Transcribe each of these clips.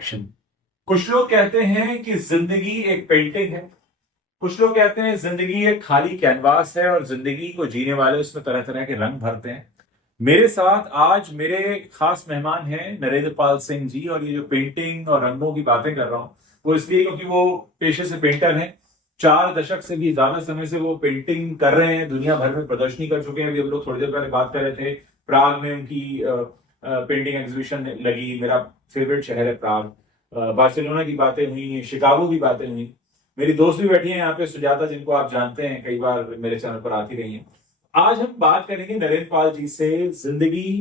Action. कुछ लोग कहते हैं कि जिंदगी एक पेंटिंग है। कुछ लोग कहते हैं जिंदगी एक खाली कैनवास है और जिंदगी को जीने वाले उसमें तरह तरह के रंग भरते हैं। मेरे साथ आज मेरे खास मेहमान हैं नरेंद्र पाल सिंह जी, और ये जो पेंटिंग और रंगों की बातें कर रहा हूं वो इसलिए क्योंकि वो पेशे से पेंटर हैं। 4 दशक से भी ज्यादा समय से वो पेंटिंग कर रहे हैं, दुनिया भर में प्रदर्शनी कर चुके हैं। अभी हम लोग थोड़ी देर पहले बात कर रहे थे, प्राग में उनकी पेंटिंग एग्जीबिशन लगी। मेरा फेवरेट शहर है प्राग। बार्सिलोना की बातें हुई, शिकागो की बातें हुई। मेरी दोस्त भी बैठी हैं यहाँ पे, सुजाता, जिनको आप जानते हैं, कई बार मेरे चैनल पर आती रही हैं। आज हम बात करेंगे नरेंद्र पाल जी से जिंदगी,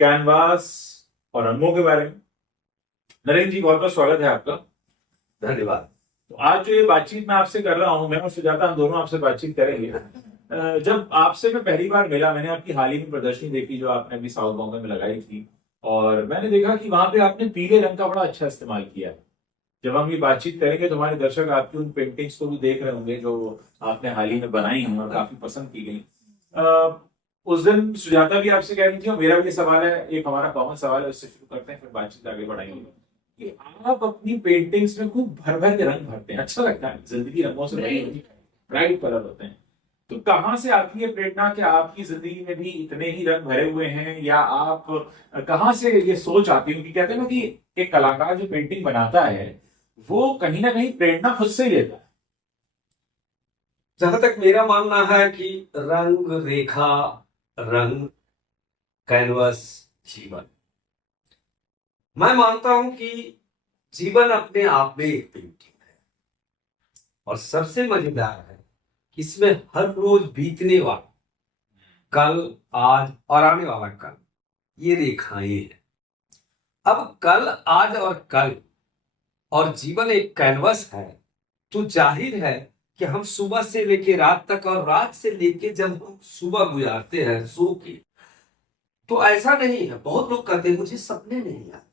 कैनवास और रंगों के बारे में। नरेंद्र जी, बहुत बहुत स्वागत है आपका। धन्यवाद। तो आज जो ये बातचीत मैं आपसे कर रहा हूँ, मैं और सुजाता, हम दोनों आपसे बातचीत करेंगे। जब आपसे मैं पहली बार मिला, मैंने आपकी हाल ही में प्रदर्शनी देखी जो आपने अभी साउथ बॉम्बे में लगाई थी, और मैंने देखा कि वहां पे आपने पीले रंग का बड़ा अच्छा इस्तेमाल किया है। जब हम ये बातचीत करेंगे तो हमारे दर्शक आपकी उन पेंटिंग्स को भी देख रहे होंगे जो आपने हाल ही में बनाई हैं और काफी पसंद की गई। उस दिन सुजाता भी आपसे कह रही थी और मेरा भी सवाल है, एक हमारा कॉमन सवाल है, उससे शुरू करते हैं फिर बातचीत आगे बढ़ाएंगे। कि आप अपनी पेंटिंग्स में खूब भर भर के रंग भरते हैं, अच्छा लगता है, जिंदगी रंगों से भरी होती है, ब्राइट कलर होते हैं। तो कहाँ से आती है प्रेरणा कि आपकी जिंदगी में भी इतने ही रंग भरे हुए हैं, या आप कहाँ से ये सोच आती है? कि कहते हैं ना कि एक कलाकार जो पेंटिंग बनाता है वो कहीं ना कहीं प्रेरणा खुद से ही लेता है। जहां तक मेरा मानना है कि रंग रेखा, रंग, कैनवस, जीवन, मैं मानता हूं कि जीवन अपने आप में एक पेंटिंग है। और सबसे मजेदार है कि इसमें हर रोज बीतने वाला कल, आज और आने वाला कल, ये रेखाएं हैं। अब कल, आज और कल और जीवन एक कैनवस है, तो जाहिर है कि हम सुबह से लेके रात तक और रात से लेके जब हम सुबह गुजारते हैं सो के, तो ऐसा नहीं है। बहुत लोग कहते हैं मुझे सपने नहीं आते।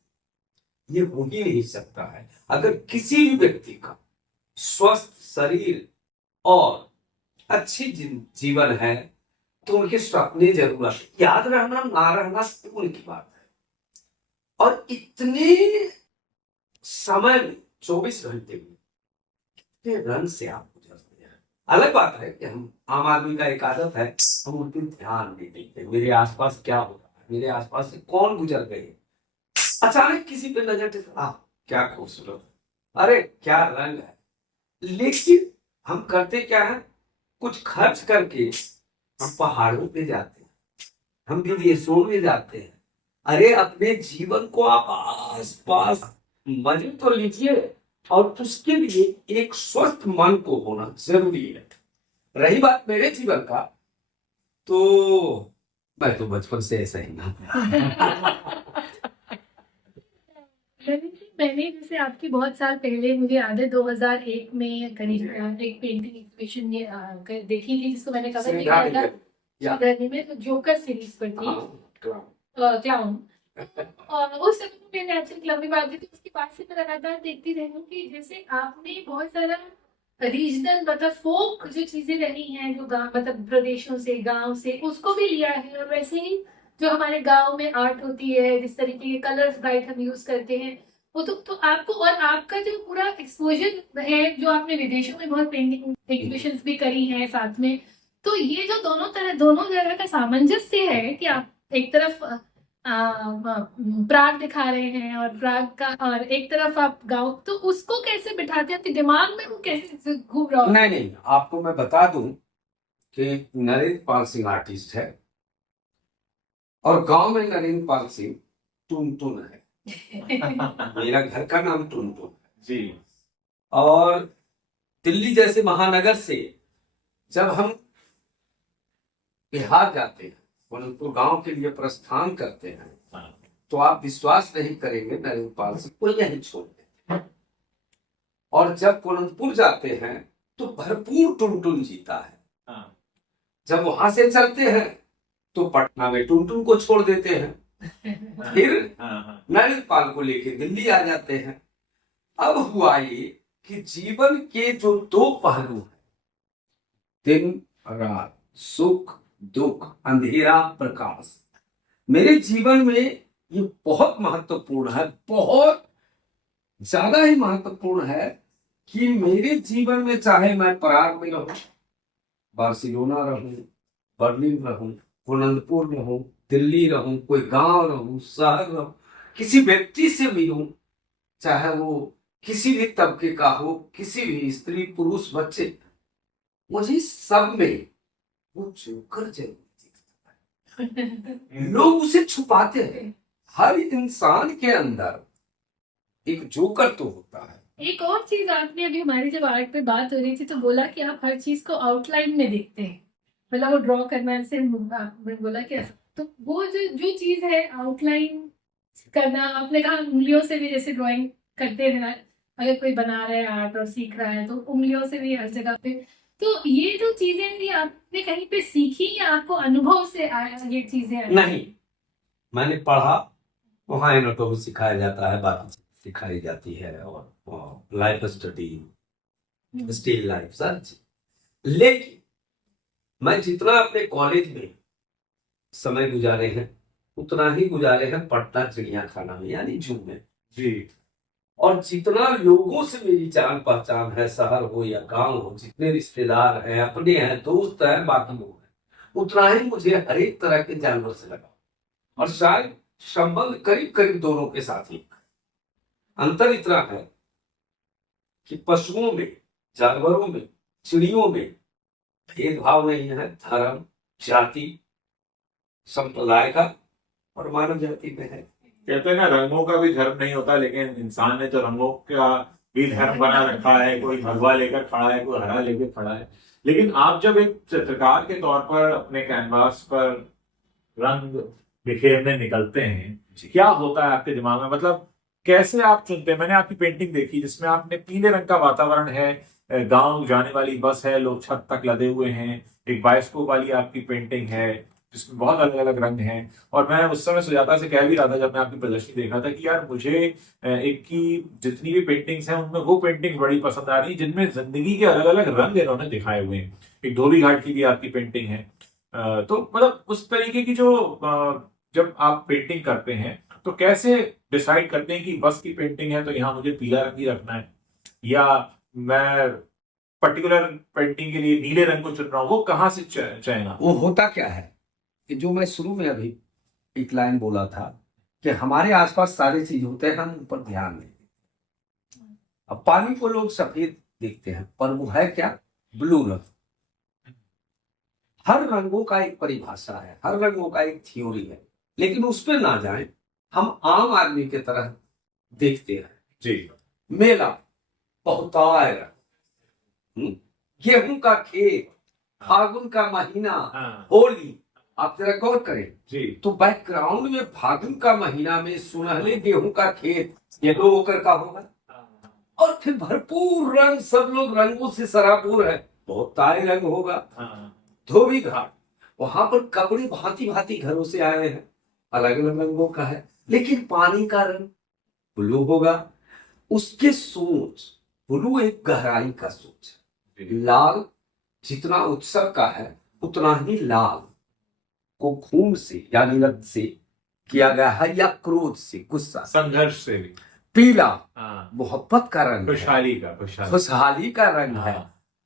ये हो ही नहीं सकता है। अगर किसी भी व्यक्ति का स्वस्थ शरीर और अच्छी जीवन है तो उनके सपने जरूर आते। याद रहना ना रहना दूर की बात है। और इतने समय में 24 घंटे में कितने रंग से आप गुजरते हैं। अलग बात है कि हम आम आदमी का एक आदत है, हम उनके ध्यान नहीं देते मेरे आसपास क्या हो रहा है, मेरे आसपास से कौन गुजर गए। अचानक किसी पे नजर क्या खूबसूरत, अरे क्या रंग है। लेकिन हम करते क्या है, कुछ खर्च करके हम पहाड़ों पे जाते हैं, हम विदेशों में जाते हैं। अरे अपने जीवन को आप आस पास मजे तो लीजिए, और उसके लिए एक स्वस्थ मन को होना जरूरी है। रही बात मेरे जीवन का, तो मैं तो बचपन से ऐसा ही मैंने जैसे आपकी बहुत साल पहले, मुझे याद है 2001 में करीब एक पेंटिंग एग्जीबिशन ये देखी थी जिसको मैंने कवर किया था श्रीधरनी में, तो जोकर सीरीज पर थी, क्लाउन। और उस समय मैंने आपसे एक लंबी बात की थी, उसके बाद से मैं लगातार देखती रही हूँ कि जैसे आपने बहुत सारा रीजनल मतलब फोक जो चीजें रही हैं, जो गांव मतलब प्रदेशों से, गांव से, उसको भी लिया है। और वैसे ही जो हमारे गांव में आर्ट होती है, जिस तरीके के कलर्स ब्राइट हम यूज करते हैं, वो तो आपको, और आपका जो पूरा एक्सपोजर है, जो आपने विदेशों में बहुत पेंटिंग एग्जीबिशंस भी करी हैं साथ में, तो ये जो दोनों तरह का सामंजस्य है कि आप एक तरफ प्राग दिखा रहे हैं और प्राग का, और एक तरफ आप गांव, तो उसको कैसे बिठाते हैं आपके दिमाग में, वो कैसे घूम रहा होता है? नहीं, आपको मैं बता दूं कि नरेंद्र पाल सिंह आर्टिस्ट है और गांव में नरेंद्र पाल सिंह टुनटुन है। मेरा घर का नाम टुनटुन है जी। और दिल्ली जैसे महानगर से जब हम बिहार जाते हैं, कुनतपुर गांव के लिए प्रस्थान करते हैं, तो आप विश्वास नहीं करेंगे, नरेंद्र पाल सिंह को यहीं छोड़ देते हैं। और जब कुनतपुर जाते हैं तो भरपूर टुनटुन जीता है। जब वहां से चलते हैं तो पटना में टुनटुन को छोड़ देते हैं, फिर नरेंद्र पाल को लेके दिल्ली आ जाते हैं। अब हुआ ये कि जीवन के जो दो पहलू हैं, दिन रात, सुख दुख, अंधेरा प्रकाश, मेरे जीवन में ये बहुत महत्वपूर्ण है, बहुत ज्यादा ही महत्वपूर्ण है कि मेरे जीवन में चाहे मैं पराग में रहूं, बार्सिलोना रहूं, बर्लिन रहूं, कुआलालंपुर रहूं, दिल्ली रहूं, कोई गांव रहूं, शहर रहूं, किसी व्यक्ति से मिलूं, चाहे वो किसी भी तबके का हो, किसी भी स्त्री पुरुष बच्चे, मुझे सब में वो जोकर जरूर दिखता है। लोग उसे छुपाते हैं। हर इंसान के अंदर एक जोकर तो होता है। एक और चीज आपने अभी हमारी जब आर्ट पे बात हो रही थी तो बोला कि आप हर चीज को आउटलाइन में देखते हैं, मतलब वो ड्रॉ करना से आपने बोला कि ऐसा, तो वो जो जो चीज है आउटलाइन करना, आपने कहा उंगलियों से भी जैसे ड्राइंग करते रहना, अगर कोई बना रहा है आर्ट और सीख रहा है तो उंगलियों से भी हर जगह पे, तो ये जो चीजें हैं ये आपने कहीं पे सीखी या आपको अनुभव से आया ये चीजें आई? नहीं, मैंने पढ़ा, वहाँ एनाटॉमी सिखाया जाता है, बाकी चीज़ सिखाई जाती है, और life study, still life, sir. लेकिन मैं जितना अपने कॉलेज में समय गुजारे हैं उतना ही गुजारे हैं पटना चिड़ियाखाना में, यानी जू में जी। और जितना लोगों से मेरी जान पहचान है, शहर हो या गांव हो, जितने रिश्तेदार हैं, अपने हैं, दोस्त हैं, बाकी लोग हैं, उतना ही मुझे हर एक तरह के जानवर से लगा। और शायद संबंध करीब करीब दोनों के साथ ही। अंतर इतना है कि पशुओं में, जानवरों में, चिड़ियों में भेदभाव नहीं है, धर्म, जाति, संप्रदाय का, और मानव जाति में है। कहते हैं ना रंगों का भी धर्म नहीं होता, लेकिन इंसान ने तो रंगों का भी धर्म बना रखा है। कोई भगवा लेकर खड़ा है, कोई हरा लेकर खड़ा है। लेकिन आप जब एक चित्रकार के तौर पर अपने कैनवास पर रंग बिखेरने निकलते हैं, क्या होता है आपके दिमाग में? मतलब कैसे आप चुनते हैं? मैंने आपकी पेंटिंग देखी जिसमें आपने पीले रंग का वातावरण है, गांव जाने वाली बस है, लोग छत तक लदे हुए हैं, एक बायोस्कोप वाली आपकी पेंटिंग है जिसमें बहुत अलग अलग रंग हैं। और मैं उस समय सुजाता से कह भी रहा था जब मैं आपकी प्रदर्शनी देख रहा था कि यार मुझे एक की जितनी भी पेंटिंग्स हैं उनमें वो पेंटिंग बड़ी पसंद आ रही जिनमें जिंदगी के अलग अलग रंग इन्होंने दिखाए हुए हैं। एक धोबी घाट की भी आपकी पेंटिंग है। तो मतलब उस तरीके की जो जब आप पेंटिंग करते हैं तो कैसे डिसाइड करते हैं कि बस की पेंटिंग है तो यहाँ मुझे पीला रंग ही रखना है, या मैं पर्टिकुलर पेंटिंग के लिए नीले रंग को चुन रहा हूँ? वो कहाँ से चयन? वो होता क्या है कि जो मैं शुरू में अभी एक लाइन बोला था कि हमारे आसपास सारी चीज होते हैं, हम ऊपर ध्यान नहीं देते। अब पानी को लोग सफेद देखते हैं, पर वो है क्या? ब्लू रंग। हर रंगों का एक परिभाषा है, हर रंगों का एक थ्योरी है, लेकिन उस पर ना जाए। हम आम आदमी की तरह देखते हैं। जी। मेला, बहुताय रंग, गेहूं का खेत, फागुन का महीना, हाँ। होली। आप जरा गौर करें जी। तो बैकग्राउंड में फागुन का महीना में सुनहले गेहूं का खेत येलो होकर का होगा, और फिर भरपूर रंग, सब लोग रंगों से सराबोर है, बहुताय रंग होगा। धोबी घाट, वहां पर कपड़े भांति भांति घरों से आए हैं, अलग अलग रंगों का है, लेकिन पानी का रंग ब्लू होगा। उसके सोच, ब्लू एक गहराई का सोच है। लाल जितना उत्सव का है उतना ही लाल को खून से यानी रक्त से किया गया है, या क्रोध से, गुस्सा, संघर्ष से भी। पीला हाँ। मोहब्बत का रंग है, खुशहाली का, खुशहाली का रंग है,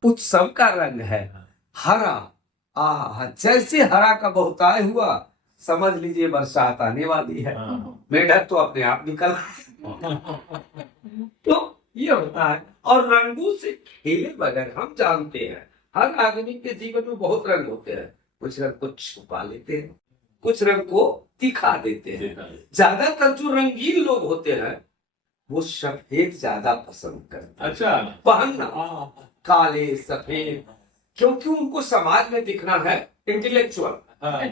उत्सव का रंग है। हरा, जैसे हरा का बहुताय हुआ, समझ लीजिए बरसात आने वाली है। मेढक तो अपने आप निकल तो ये होता है। और रंगों से खेले बगैर, हम जानते हैं हर आदमी के जीवन में बहुत रंग होते हैं। कुछ रंग को छुपा लेते हैं, कुछ रंग को दिखा देते हैं। ज्यादातर जो रंगीन लोग होते हैं वो सफेद ज्यादा पसंद करते हैं। अच्छा। पहनना काले सफेद, क्योंकि उनको समाज में दिखना है इंटेलेक्चुअल।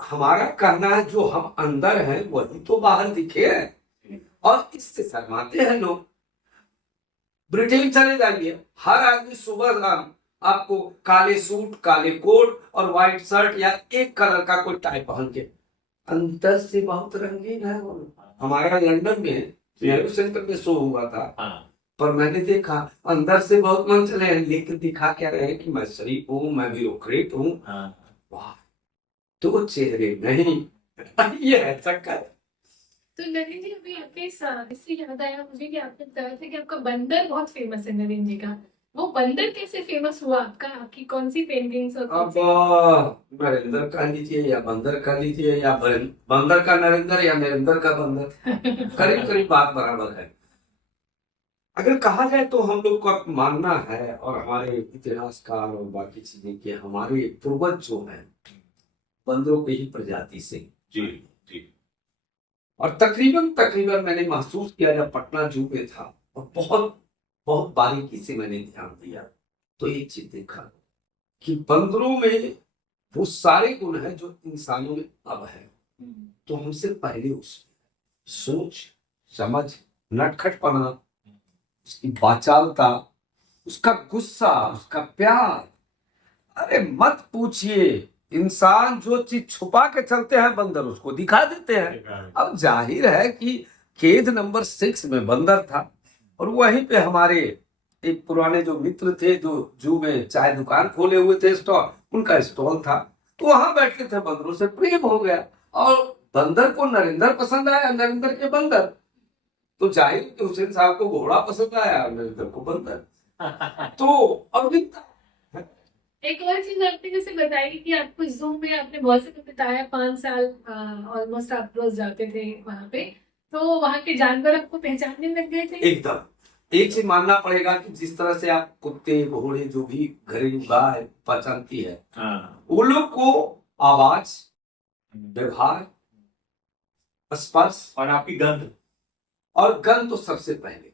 हमारा कहना है जो हम अंदर हैं वही तो बाहर दिखे हैं, और इससे शर्माते हैं लोग। ब्रिटेन चले जाइए, हर आदमी सुबह शाम आपको काले सूट, काले कोट और व्हाइट शर्ट या एक कलर का कोई टाई पहन के, अंदर से बहुत रंगीन है वो। हमारा लंदन में नेहरू सेंटर में शो हुआ था, पर मैंने देखा अंदर से बहुत मन चले हैं, लेकिन दिखा क्या रहे कि मैं शरीफ हूँ, मैं ब्यूरोक्रेट हूँ। वाह, तो चेहरे नहीं, ये है चक्कर। तो नरेंद्र जी अभी आपके इससे याद आया मुझे कि आपने बताया था कि आपका बंदर बहुत फेमस है नरेंद्र जी का। वो बंदर कैसे फेमस हुआ आपका? आपकी कौन सी पेंटिंग्स और कौन अब सी नरेंद्र कह लीजिए या बंदर कह लीजिए या बंदर का नरेंद्र या नरेंद्र का बंदर, करीब करीब बात बराबर है। अगर कहा जाए तो हम लोग का मानना है और हमारे इतिहासकार और बाकी चीजें कि हमारे पूर्वज जो हैं बंदरों की ही प्रजाति से। जी जी। और तकरीबन तकरीबन मैंने महसूस किया जब पटना जू में था और बहुत बहुत बारीकी से मैंने ध्यान दिया तो एक चीज देखा कि बंदरों में वो सारे गुण हैं जो इंसानों में अब है। तो हमसे पहले उसमें सोच, समझ, नटखटपना, उसकी वाचालता, उसका गुस्सा, उसका प्यार, अरे मत पूछिए। इंसान जो चीज छुपा के चलते हैं बंदर उसको दिखा देते हैं। अब जाहिर है कि खेद नंबर 6 में बंदर था और वहीं पे हमारे एक पुराने जो मित्र थे जो जू में चाय दुकान खोले हुए थे, स्टॉल, उनका स्टॉल था, तो वहां बैठते थे, बंदरों से प्रेम हो गया और बंदर को नरेंद्र पसंद आया, नरेंद्र के बंदर, तो जाहिर कि हुसैन साहब को घोड़ा पसंद आया और नरेंद्र को बंदर। तो अब एक और चीज आपने जैसे बताई कि आपको जू में आपने बहुत से बताया 5 साल ऑलमोस्ट आप रोज जाते थे वहां पे, तो वहां के जानवर आपको पहचानने लग गए थे? एकदम एक चीज मानना पड़ेगा कि जिस तरह से आप कुत्ते घोड़े जो भी घरेलू गाय पहचानती है, वो लोग को आवाज, व्यवहार, स्पर्श और आपकी गंध और गंध तो सबसे पहले।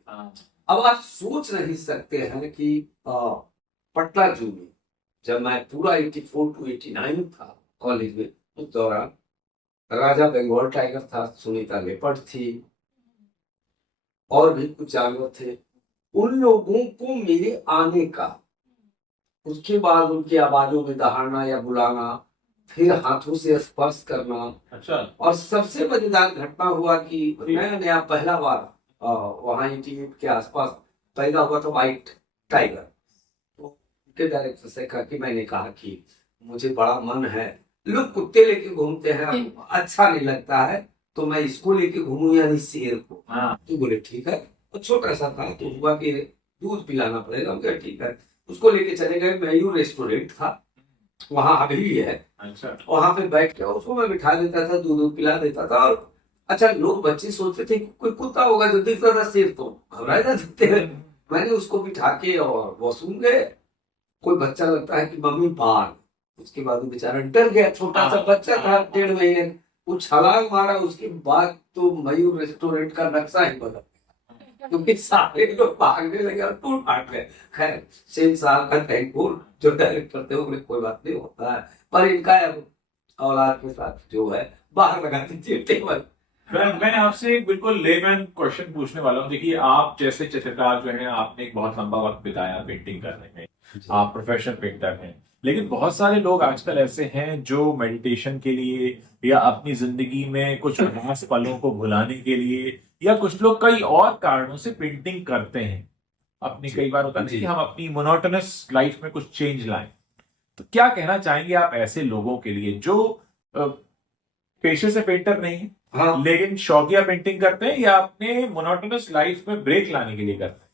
अब आप सोच नहीं सकते हैं कि पटना जू में जब मैं पूरा 84 to 89 था कॉलेज में, उस दौरान राजा बंगाल टाइगर था, सुनीता लेपर्ड थी और भी कुछ जानवर थे। उन लोगों को मेरे आने का, उसके बाद उनकी आवाजों में दहाड़ना या बुलाना, फिर हाथों से स्पर्श करना। अच्छा। और सबसे मजेदार घटना हुआ कि नया नया पहला बार वहां 88 के आसपास पैदा हुआ था व्हाइट टाइगर। तो उनके डायरेक्टर से कहा कि मैंने कहा कि मुझे बड़ा मन है, लोग कुत्ते लेके घूमते हैं, अच्छा नहीं लगता है, तो मैं इसको लेके घूमू यानी शेर को। तो बोले ठीक है। तो छोटा सा था तो हुआ कि दूध पिलाना पड़ेगा, मुझे ठीक है। उसको लेके चले गए, मयूर रेस्टोरेंट था वहां अभी भी है। अच्छा। वहां पे बैठ के उसको मैं बिठा देता था, दूध पिला देता था। और अच्छा, लोग बच्चे सोचते थे कोई कुत्ता होगा जो दिखता था शेर तो घबरा जाते थे। मैंने उसको बिठा के और वॉशरूम गए, कोई बच्चा लगता है कि मम्मी बाहर, उसके बाद वो बेचारा डर गया, छोटा सा बच्चा था 1.5 महीने, वो छलांग मारा। उसके बाद तो मयूर रेस्टोरेंट का नक्शा ही बदल गया क्योंकि सारे लोग भागने लगे और टूट फाट गए। खैर सेन साहब का थैंकफुल जो डायरेक्टर थे, वो बोले कोई बात नहीं होता है, पर इनका औलाद के साथ जो है बाहर लगा दीजिए टेबल। मैंने आपसे एक बिल्कुल लेमैन क्वेश्चन पूछने वाला हूँ। देखिए, आप जैसे चित्रकार जो है, आपने एक बहुत लंबा वक्त बिताया पेंटिंग करने में, आप प्रोफेशनल पेंटर हैं, लेकिन बहुत सारे लोग आजकल ऐसे हैं जो मेडिटेशन के लिए या अपनी जिंदगी में कुछ खास पलों को भुलाने के लिए या कुछ लोग कई और कारणों से पेंटिंग करते हैं। अपनी कई बार होता है कि हम अपनी मोनोटोनस लाइफ में कुछ चेंज लाएं। तो क्या कहना चाहेंगे आप ऐसे लोगों के लिए जो पेशे से पेंटर नहीं है, हाँ, लेकिन शौकिया पेंटिंग करते हैं या अपने मोनोटोनस लाइफ में ब्रेक लाने के लिए करते हैं?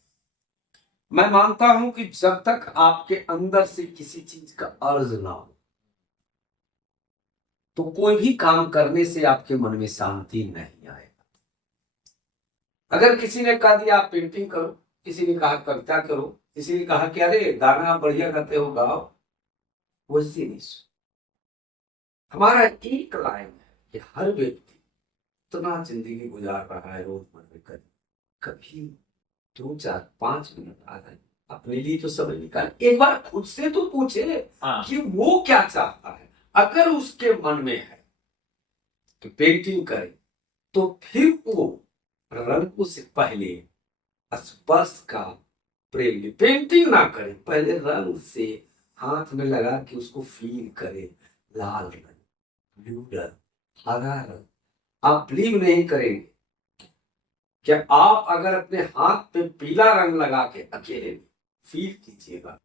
मैं मानता हूं कि जब तक आपके अंदर से किसी चीज का अर्ज ना हो तो कोई भी काम करने से आपके मन में शांति नहीं आएगा। अगर किसी ने कह दिया आप पेंटिंग करो, किसी ने कहा कविता करो, किसी ने कहा कि अरे गाना बढ़िया गाते हो गाओ, वैसे नहीं। हमारा एक लाइन है कि हर व्यक्ति इतना जिंदगी गुजार रहा है रोजमर्रा, कभी 2, 4, 5 मिनट आ गए अपने लिए तो समय निकाल, एक बार खुद से तो पूछे कि वो क्या चाहता है। अगर उसके मन में है तो पेंटिंग करे, तो फिर वो रंग से पहले स्पर्श का प्रेम ले। पेंटिंग ना करे, पहले रंग से हाथ में लगा के उसको फील करे। लाल रंग, ब्लू रंग, हरा रंग, आप बिलीव नहीं करेंगे कि आप अगर अपने हाथ पे पीला रंग लगा के अकेले फील कीजिएगा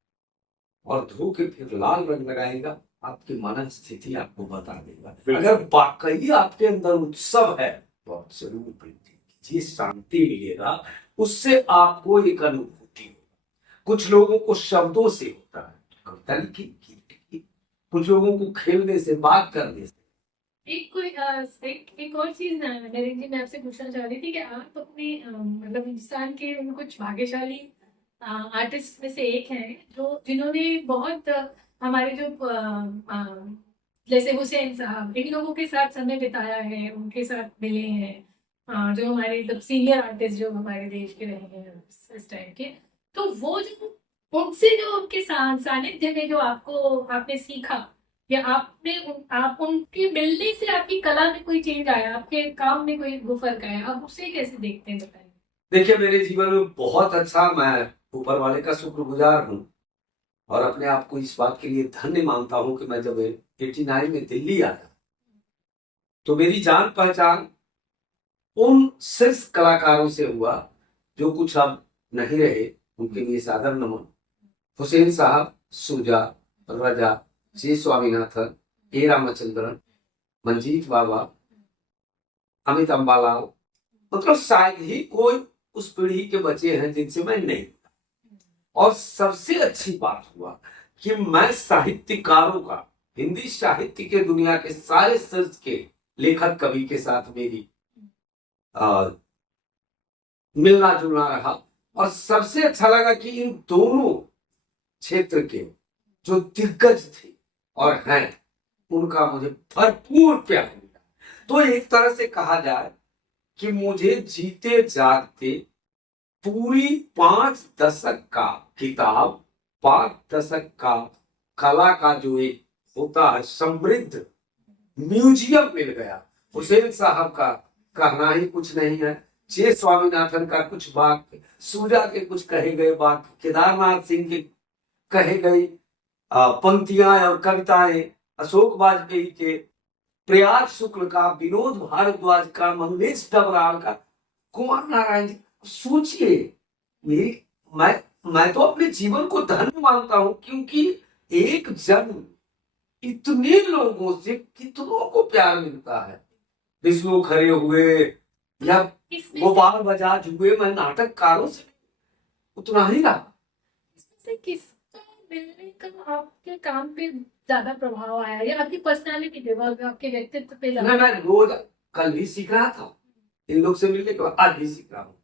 और धो के फिर लाल रंग लगाएगा, आपकी मन स्थिति आपको बता देगा। अगर वाकई आपके अंदर उत्सव है बहुत जरूर पेंटिंग कीजिए, शांति मिलेगा, उससे आपको एक अनुभूति होगा। कुछ लोगों को शब्दों से होता है, कविता लिखी, गीत लिखी, कुछ लोगों को खेलने से, बात करने से। एक और चीज नरेंद्र जी, मैं आपसे पूछना चाह रही थी कि आप अपने मतलब हिंदुस्तान के उन कुछ भाग्यशाली आर्टिस्ट में से एक हैं जो जिन्होंने बहुत हमारे जो जैसे हुसैन साहब, इन लोगों के साथ समय बिताया है, उनके साथ मिले हैं, जो हमारे मतलब सीनियर आर्टिस्ट जो हमारे देश के रहे हैं इस टाइम के, तो वो जो उनसे जो उनके सानिध्य में जो आपने सीखा, या आप उनके मिलने से आपकी कला में कोई चेंज आया, आपके काम में कोई वो फर्क आया, आप उसे कैसे देखते हैं, बताइए। देखिए, मेरे जीवन में बहुत अच्छा, मैं ऊपर वाले का शुक्रगुजार हूँ और अपने आप को इस बात के लिए धन्य मानता हूँ कि मैं जब 89 में दिल्ली आया तो मेरी जान पहचान उन शीर्ष कलाकारों से हुआ जो कुछ अब नहीं रहे, उनके लिए सादर नमन। हुसैन साहब, सुजा, रजा, जी स्वामीनाथन, ए रामचंद्रन, मंजीत बाबा, अमित अम्बालाल, मतलब शायद ही कोई उस पीढ़ी के बचे हैं जिनसे मैं नहीं। और सबसे अच्छी बात हुआ कि मैं साहित्यकारों का, हिंदी साहित्य के दुनिया के सारे शीर्ष के लेखक कवि के साथ मेरी मिलना जुलना रहा। और सबसे अच्छा लगा कि इन दोनों क्षेत्र के जो दिग्गज थे और हैं, उनका मुझे भरपूर प्यार मिला। तो एक तरह से कहा जाए कि मुझे जीते जागते पूरी 5 दशक का किताब, 5 दशक का कला का जो एक होता है समृद्ध म्यूजियम मिल गया। हुसैन साहब का कहना ही कुछ नहीं है, जे स्वामीनाथन का कुछ वाक्य, सूजा के कुछ कहे गए वाक्य, केदारनाथ सिंह के कहे गई पंक्तियां और कविताएं, अशोक वाजपेयी के, प्रयाग शुक्ल का, विनोद भारद्वाज का, मंगलेश डबराल का, कुमार नारायण जी। सोचिए, मैं तो अपने जीवन को धन्य मानता हूं, क्योंकि एक जन्म इतने लोगों से कितनों को प्यार मिलता है। विष्णु खरे हुए या गोपाल बजाज हुए, मैं नाटककारों से उतना ही रहा। इसमें किसका मिलने का आपके काम पे ज्यादा प्रभाव आया, या आपकी पर्सनालिटी पे, आपके व्यक्तित्व पे ज्यादा? मैं रोज कल भी सीख रहा था, इन लोग से मिलने के बाद आज भी सीख रहा हूँ।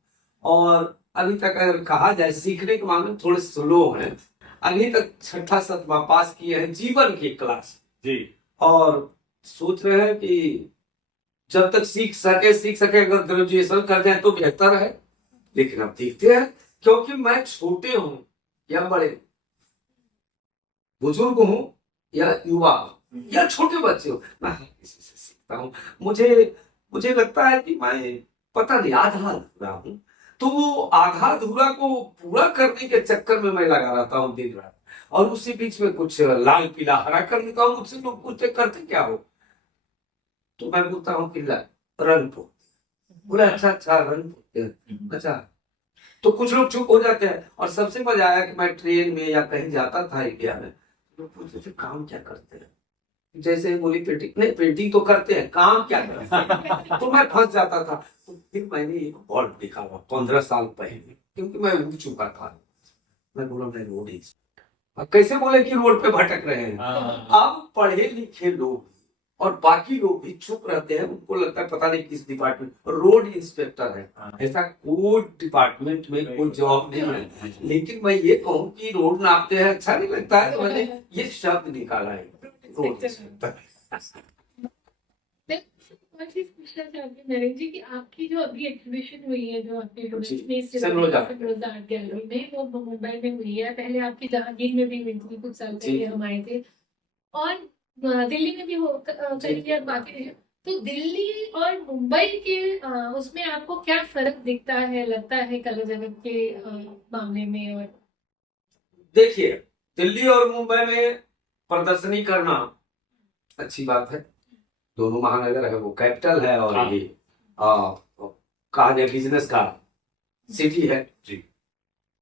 और अभी तक अगर कहा जाए सीखने के मामले में थोड़े स्लो हैं। अभी तक 6ठा 7वां पास किए हैं जीवन की क्लास जी, और सोच रहे हैं कि जब तक सीख सके, अगर ग्रेजुएशन कर जाए तो बेहतर है। लेकिन अब देखते हैं, क्योंकि मैं छोटे हूं या बड़े, बुजुर्ग हूं या युवा या छोटे बच्चे हूं, मैं किसी से सीखता हूं। मुझे लगता है कि मैं पता नहीं आधा अधूरा हूं, तो वो आधा अधूरा को पूरा करने के चक्कर में मैं लगा रहता हूँ दिन रात। और उसी बीच में कुछ लाल पीला हरा कर देता हूँ। मुझसे लोग पूछते करते क्या हो, तो मैं बोलता हूँ कि रंग पोतते। बोले अच्छा रंग पोतते हैं, अच्छा। तो कुछ लोग चुप हो जाते हैं। और सबसे मजा आया कि मैं ट्रेन में या कहीं जाता था इंडिया में, लोग पूछते थे काम क्या करते हैं, जैसे बोली पेंटिंग, नहीं पेंटिंग तो करते हैं, काम क्या करते हैं। तो मैं फंस जाता था। तो फिर मैंने एक बोर्ड देखा हुआ 15 साल पहले, क्योंकि मैं उठ चुका था। मैं बोला मैं रोड ही, अब कैसे बोले कि रोड पे भटक रहे हैं। अब पढ़े लिखे लोग और बाकी लोग भी चुप रहते हैं, उनको लगता है पता नहीं किस डिपार्टमेंट, रोड इंस्पेक्टर है। ऐसा कोई डिपार्टमेंट में कोई जॉब नहीं है। लेकिन मैं ये कहूँ कि रोड नापते हैं अच्छा नहीं लगता है, तो मैंने ये शब्द निकाला है, रोड इंस्पेक्टर। पूछना चाहती हूँ नरेंद्र जी कि आपकी जो अभी एग्जीबिशन हुई है, जो आपकी सनरोजा आर्ट गैलरी में, वो मुंबई में हुई है। पहले आपकी जहांगीर में भी हुई थी, कुछ साल पहले हम आए थे, और दिल्ली में भी हो करी बाकी। तो दिल्ली और मुंबई के उसमें आपको क्या फर्क दिखता है, लगता है कला जगत के मामले में? और देखिए, दिल्ली और मुंबई में प्रदर्शनी करना अच्छी बात है, दोनों महानगर है, वो कैपिटल है और ये कहा जाए बिजनेस का सिटी है जी।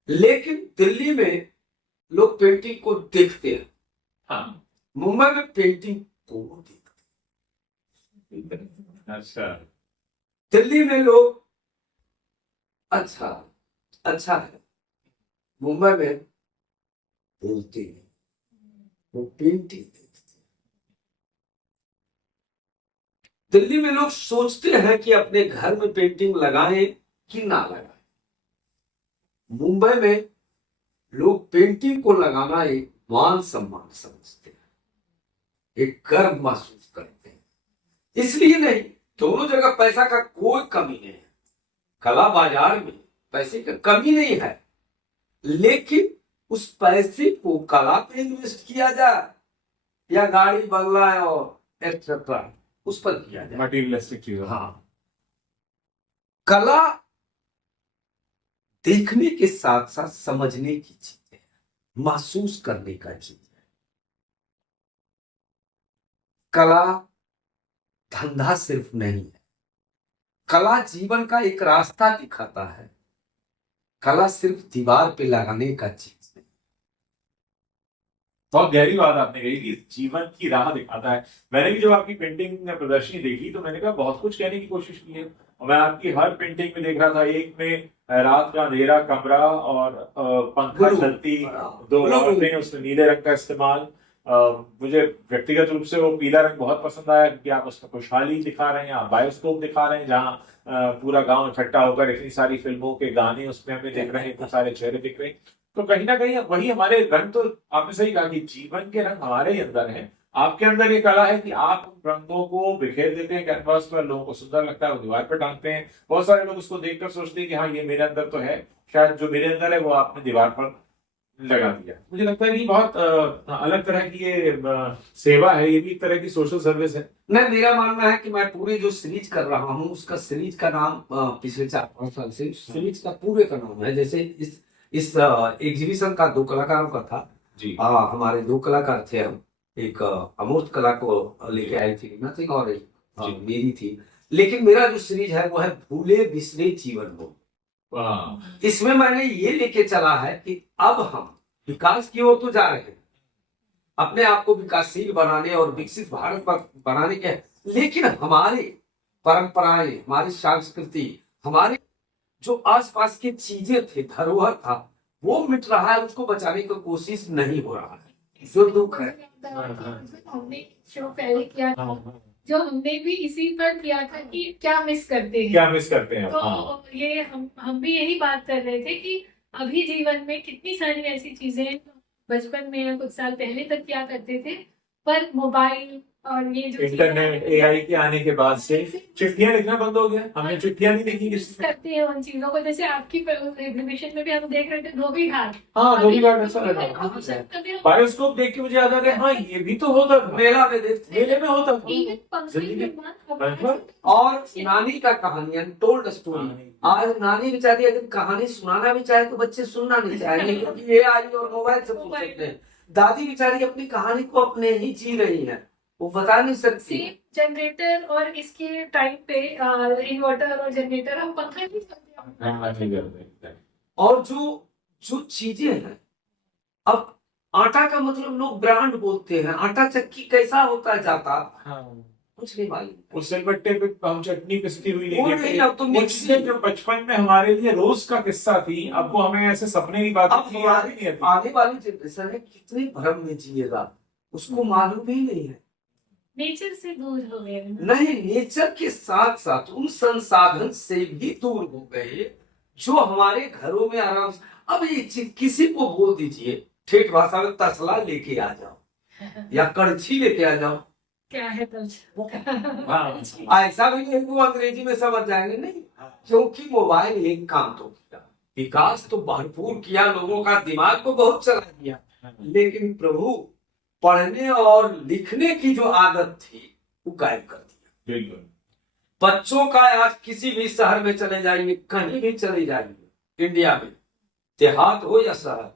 लेकिन दिल्ली में लोग पेंटिंग को देखते हैं, हाँ, मुंबई में पेंटिंग को देखते हैं। अच्छा, दिल्ली में लोग अच्छा अच्छा है, मुंबई में बोलते हैं, वो पेंटिंग देखते हैं। दिल्ली में लोग सोचते हैं कि अपने घर में पेंटिंग लगाएं कि ना लगाएं। मुंबई में लोग पेंटिंग को लगाना एक मान सम्मान समझते हैं, एक गर्व महसूस करते हैं। इसलिए नहीं, दोनों जगह पैसा का कोई कमी नहीं है, कला बाजार में पैसे की कमी नहीं है, लेकिन उस पैसे को कला पे इन्वेस्ट किया जाए या गाड़ी बंगला और एक्सेट्रा उस पर किया जाए। मटीरियलिस्टिक चीजों। हाँ, कला देखने के साथ साथ समझने की चीज है, महसूस करने का चीज है। कला धंधा सिर्फ नहीं है, कला जीवन का एक रास्ता दिखाता है। कला सिर्फ दीवार पे लगाने का चीज नहीं। बहुत गहरी बात आपने कही कि जीवन की राह दिखाता है। मैंने भी जब आपकी पेंटिंग प्रदर्शनी देखी तो मैंने कहा बहुत कुछ कहने की कोशिश की है, और मैं आपकी हर पेंटिंग में देख रहा था, एक में रात का अंधेरा कमरा और पंखा ब्लू। चलती, हाँ, दो ब्लू। औरतें, उसमें नीले रंग का इस्तेमाल। मुझे व्यक्तिगत रूप से वो पीला रंग बहुत पसंद आया, क्योंकि आप उसमें खुशहाली दिखा रहे हैं, आप बायोस्कोप दिखा रहे हैं जहाँ पूरा गांव इकट्ठा होकर इतनी सारी फिल्मों के गाने उसमें हमें दिख रहे हैं, इतने सारे चेहरे दिख रहे हैं। तो कहीं ना कहीं वही हमारे रंग, तो आपने सही कहा कि जीवन के रंग हमारे ही अंदर हैं। आपके अंदर ये कला है कि आप उन रंगों को बिखेर देते हैं कैनवास पर, लोगों को सुंदर लगता है, वो दीवार पर टांगते हैं। बहुत सारे लोग उसको देखकर सोचते हैं कि हाँ ये मेरे अंदर तो है, शायद जो मेरे अंदर है वो आपने दीवार पर लगा दिया। मुझे लगता है कि बहुत अलग तरह की ये सेवा है, ये भी एक तरह की सोशल सर्विस है। मैं, मेरा मानना है कि मैं पूरी जो सीरीज कर रहा हूँ उसका सीरीज का नाम पिछले 4-5 साल से सीरीज का पूरे का नाम है, जैसे इस एग्जीबिशन का 2 कलाकारों का था जी। हमारे 2 कलाकार थे हम, एक अमूर्त कला को लेके आई थी नथिंग, और एक मेरी थी। लेकिन मेरा जो सीरीज है वो है भूले बिसरे जीवन को। इसमें मैंने ये लेके चला है कि अब हम विकास की ओर तो जा रहे हैं, अपने आप को विकासशील बनाने और विकसित भारत बनाने के, लेकिन हमारे परंपराएं, हमारी संस्कृति, हमारे जो आसपास की चीजें थे, धरोहर था, वो मिट रहा है, उसको बचाने की कोशिश नहीं हो रहा है, जो दुख है। हमने शो पहले किया था, जो हमने भी इसी पर किया था कि क्या मिस करते हैं, क्या मिस करते हैं। तो ये हम भी यही बात कर रहे थे कि अभी जीवन में कितनी सारी ऐसी चीजें बचपन में या कुछ साल पहले तक किया करते थे, पर मोबाइल और ये जो इंटरनेट, एआई के आने के बाद से चिट्ठियां लिखना बंद हो गया, हमने चिट्ठियां नहीं लिखी मिस करते हैं उन चीजों को। जैसे आपकी एग्जीबिशन में भी हम देख रहे थे धोबी घाट। हाँ, धोबी घाट ऐसा लगा, बायोस्कोप देख के मुझे याद आ गया, हाँ ये भी तो होता था, मेला में देखते, मेले में होता था। और नानी का कहानी, अनटोल्ड स्टोरी। आज नानी बेचारी अगर कहानी सुनाना भी चाहे तो बच्चे सुनना नहीं चाहेंगे, क्योंकि ये आई और मोबाइल से पूछ सकते हैं। दादी बेचारी अपनी कहानी को अपने ही जी रही है, वो बता नहीं सकती। जनरेटर और इसके टाइम पे इन्वर्टर और जनरेटर, हम पंखा नहीं करते। और जो चीजें हैं, अब आटा का मतलब लोग ब्रांड बोलते हैं, आटा चक्की कैसा होता जाता कुछ नहीं मालूम। उस सिलबट्टे पे हम चटनी पिसती हुई वो नहीं, अब तो मिक्सी। जो बचपन में हमारे लिए रोज का किस्सा थी, अब वो हमें ऐसे सपने की बात अब हमारे आने वाली जनरेशन है कितने भ्रम में जिएगा, उसको मालूम ही नहीं है। नेचर से दूर हो गए, नहीं, नेचर के साथ साथ उन संसाधन से भी दूर हो गए जो हमारे घरों में आराम से। अब ये चीज किसी को बोल दीजिए ठेठ भाषा में, तसला लेके आ जाओ या कड़छी लेके आ जाओ, क्या है ऐसा भी नहीं वो अंग्रेजी में समझ जाएंगे, नहीं, क्योंकि मोबाइल एक काम तो किया, विकास तो भरपूर किया, लोगों का दिमाग को बहुत चला दिया, लेकिन प्रभु पढ़ने और लिखने की जो आदत थी वो गायब कर दिया। बिल्कुल। बच्चों का आज किसी भी शहर में चले जाएंगे, कहीं भी चले जाएंगे इंडिया में, देहात हो या शहर,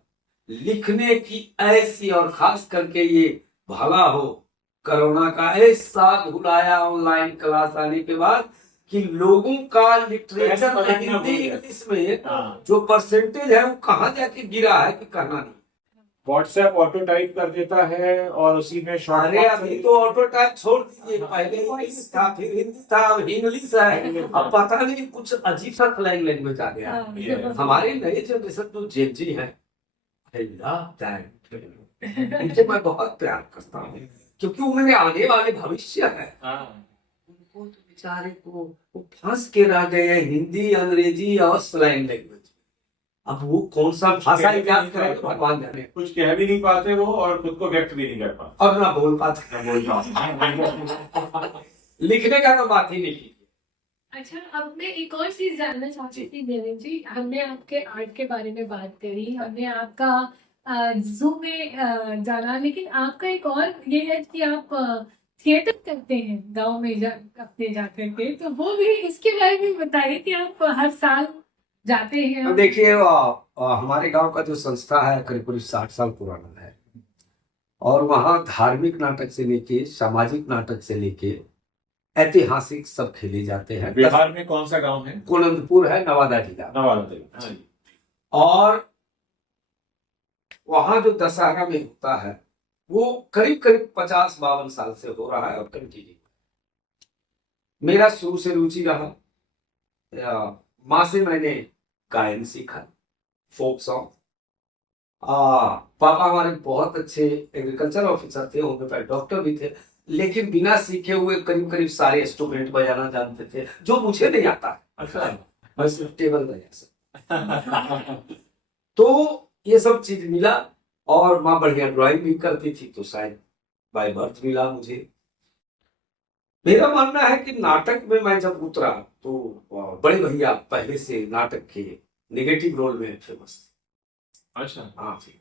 लिखने की ऐसी, और खास करके ये भला हो कोरोना का ऐसा भुलाया ऑनलाइन क्लास आने के बाद कि लोगों का लिटरेचर हिंदी इंग्लिश में जो परसेंटेज है वो कहाँ जाके गिरा है कि कहना नहीं। व्हाट्सएप ऑटो टाइप कर देता है और उसी में शॉर्ट अरे अभी तो ऑटो टाइप छोड़ दीजिए, पहले इंग्लिश था, फिर हिंदी था, अब इंग्लिश है, अब पता नहीं कुछ अजीब सा फ्लैंग लैंग्वेज आ गया। हाँ, हमारे नए जनरेशन जो जेन जी है, I love that। उनसे मैं बहुत प्यार करता हूँ क्योंकि वो मेरे आने वाले भविष्य है। उनको तो बेचारे को वो फंस के रह गए हैं हिंदी, अंग्रेजी और स्लैंग लैंग्वेज। अब वो कौन सा भाषा याद करें तो भगवान जाने। कुछ कह भी नहीं पाते वो और खुद को व्यक्त भी नहीं कर पाते। और ना बोल पाते, मैं बोल रहा हूँ। लिखने का तो बात ही नहीं की। अच्छा, अब मैं एक और चीज जानना चाहती थी देवेंद्र जी। हमने आपके आर्ट के बारे में बात करी, हमने आपका जू में जाना, लेकिन आपका एक और ये है कि आप थिएटर करते हैं गांव में अपने जाकर के, तो वो भी इसके बारे में बताइए कि आप हर साल जाते हैं। अब देखिए हमारे गांव का जो संस्था है करीब करीब 60 साल पुराना है और वहाँ धार्मिक नाटक से लेके सामाजिक नाटक से लेके ऐतिहासिक सब खेले जाते हैं। बिहार में कौन सा गांव है? कोलंदपुर है, नवादा जिला। नवादा जिला। हाँ। और वहां जो दशहरा में होता है वो करीब करीब 50-52 साल से हो रहा है और कंटिन्यू। मेरा शुरू से रुचि रहा, माँ से मैंने गायन सीखा, फोक सॉन्ग। पापा हमारे बहुत अच्छे एग्रीकल्चर ऑफिसर थे, होम्योपैथ डॉक्टर भी थे, लेकिन बिना सीखे हुए करीब करीब सारे इंस्ट्रूमेंट बजाना जानते थे, जो मुझे नहीं आता। अच्छा। मैं सिर्फ टेबल बजा सकता। तो ये सब चीज मिला और माँ बढ़िया ड्राइंग भी करती थी, तो शायद बाय बर्थ मिला मुझे। मेरा मानना है कि नाटक में मैं जब उतरा तो बड़े भैया पहले से नाटक के नेगेटिव रोल में फेमस थे। अच्छा। हाँ जी।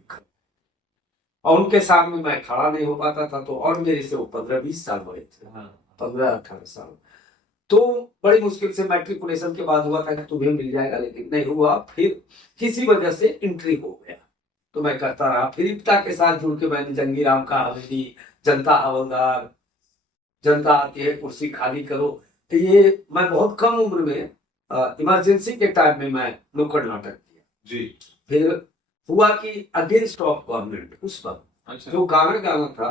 और उनके सामने मैं खड़ा नहीं हो पाता था, तो और मेरे से वो 15-20 साल बड़े थे। 15-18 साल। तो बड़ी मुश्किल से मैट्रिकुलेशन के बाद हुआ था कि तुम्हें मिल जाएगा, लेकिन नहीं हुआ। फिर किसी वजह से एंट्री हो गया तो मैं करता रहा। फिर इप्टा के साथ जुड़ के मैंने जंगी राम का हवेली, जनता हवलदार, जनता आती है कुर्सी खाली करो, तो ये मैं बहुत कम उम्र में इमरजेंसी के टाइम में मैं नुक्कड़ नाटक किया जी। फिर हुआ कि अगेंस्ट ऑफ गवर्नमेंट उस वक्त अच्छा। जो गाना था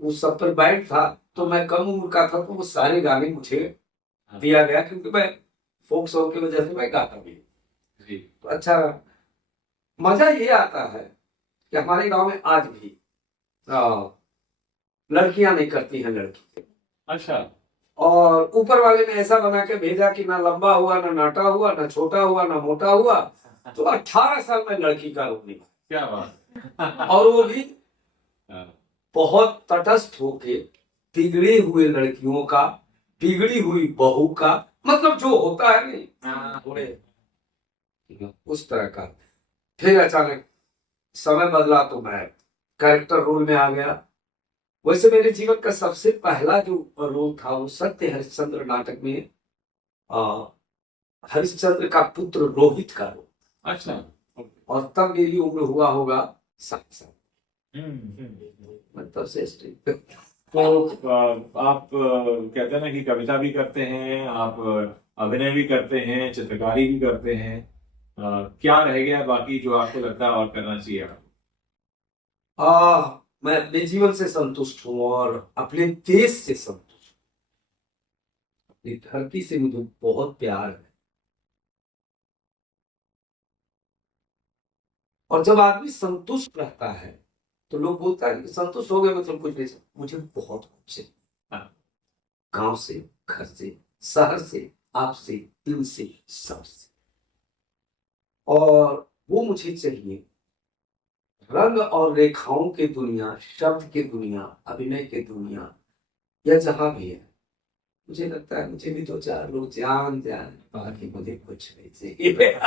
वो सब पर बैठ था, तो मैं कम उम्र का था, तो वो सारे गाने मुझे दिया गया क्योंकि मैं फोक सॉन्ग की वजह से मैं गाता भी। जी। तो अच्छा मजा ये आता है कि हमारे गांव में आज भी लड़कियां नहीं करती हैं लड़की। अच्छा। और ऊपर वाले ने ऐसा बना के भेजा कि ना लंबा हुआ, ना नाटा हुआ, ना छोटा हुआ, ना मोटा हुआ, तो 18 साल में लड़की का रूप निभा। क्या बात। और वो भी बहुत तटस्थ होके बिगड़ी हुई लड़कियों का, बिगड़ी हुई बहू का, मतलब जो होता है नहीं थोड़े उस तरह का। फिर अचानक समय बदला तो मैं कैरेक्टर रोल में आ गया। वैसे मेरे जीवन का सबसे पहला जो रोल था वो सत्य हरिश्चंद्र नाटक में हरिश्चंद्र का पुत्र रोहित का रोल। अच्छा। और तब मेरी उम्र हुआ होगा 7 साल। मतलब से तो आप कहते हैं ना कि कविता भी करते हैं, आप अभिनय भी करते हैं, चित्रकारी भी करते हैं, क्या रह गया बाकी जो आपको लगता है और करना चाहिए? मैं अपने जीवन से संतुष्ट हूँ और अपने देश से संतुष्ट हूँ। अपनी धरती से मुझे बहुत प्यार है। और जब आदमी संतुष्ट रहता है तो लोग बोलता है कि संतुष्ट हो गए मतलब कुछ नहीं। मुझे बहुत कुछ है, गांव से, घर से, शहर से, आपसे, दिल से, सबसे। और वो मुझे चाहिए। रंग और रेखाओं की दुनिया, शब्द की दुनिया, अभिनय की दुनिया, या जहां भी है, मुझे लगता है मुझे भी 2-4 लोग जान बाकी मुझे कुछ नहीं चाहिए।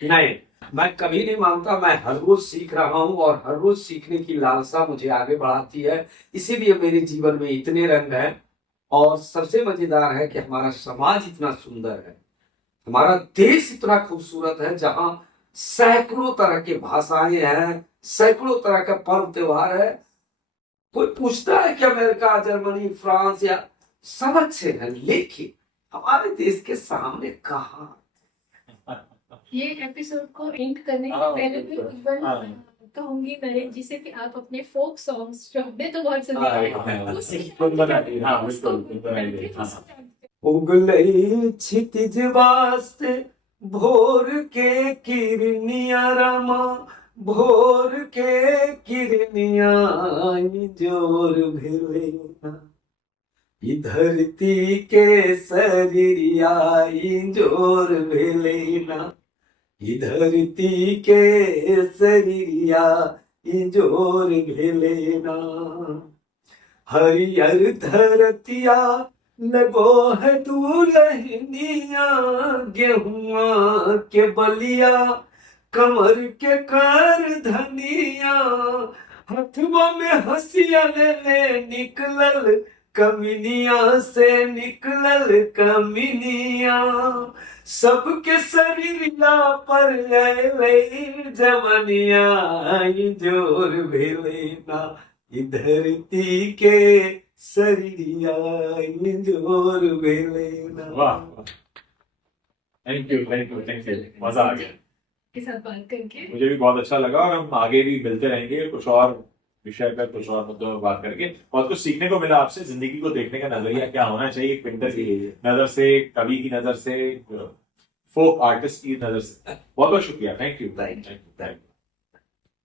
नहीं, मैं कभी नहीं मानता। मैं हर रोज सीख रहा हूँ और हर रोज सीखने की लालसा मुझे आगे बढ़ाती है। इसीलिए मेरे जीवन में इतने रंग हैं। और सबसे मजेदार है कि हमारा समाज इतना सुंदर है, हमारा देश इतना खूबसूरत है, जहां सैकड़ों तरह की भाषाएं हैं, सैकड़ों तरह का पर्व त्योहार है। कोई पूछता है कि अमेरिका, जर्मनी, फ्रांस या सब अच्छे हैं, लेकिन हमारे देश के सामने कहा ये एपिसोड को एंड करने हाँ, से पहले भी बिल्कुल। हाँ। कहूंगी नरेश जी से कि आप अपने फोक सॉन्ग्स जो हमने तो बहुत सुने हाँ, हैं, हाँ, उसकी गुनगुनाती, हाँ, उसको बिल्कुल, गुनगुनाती, हाँ। उगले क्षितिज वास्ते भोर के किरनिया रमा, भोर के किरनिया जोर भेलेना, ई धरती के शरीरिया जोर भेलेना, ई धरती के शरीरिया जोर भेलेना, हरियर धरतिया लगो है दुलहनिया, गेहुआ के बलिया कमर के कर धनिया, हथवा में हसिया ले निकलल कमिनिया से निकलल कमिनिया, सबके शरीरिया पर अइले जवनिया जोर भेलेना, ई धरती के शरीरिया जोर भेलेना। वाह, थैंक यू, मजा आ गया। के साथ बात करके मुझे भी बहुत अच्छा लगा, और हम आगे भी मिलते रहेंगे कुछ और विषय पर, कुछ और मुद्दों पर बात करके। बहुत कुछ सीखने को मिला आपसे, जिंदगी को देखने का नजरिया क्या होना चाहिए, एक पेंटर की नजर से, कवि की नजर से, फोक आर्टिस्ट की नजर से। बहुत बहुत शुक्रिया, थैंक यू।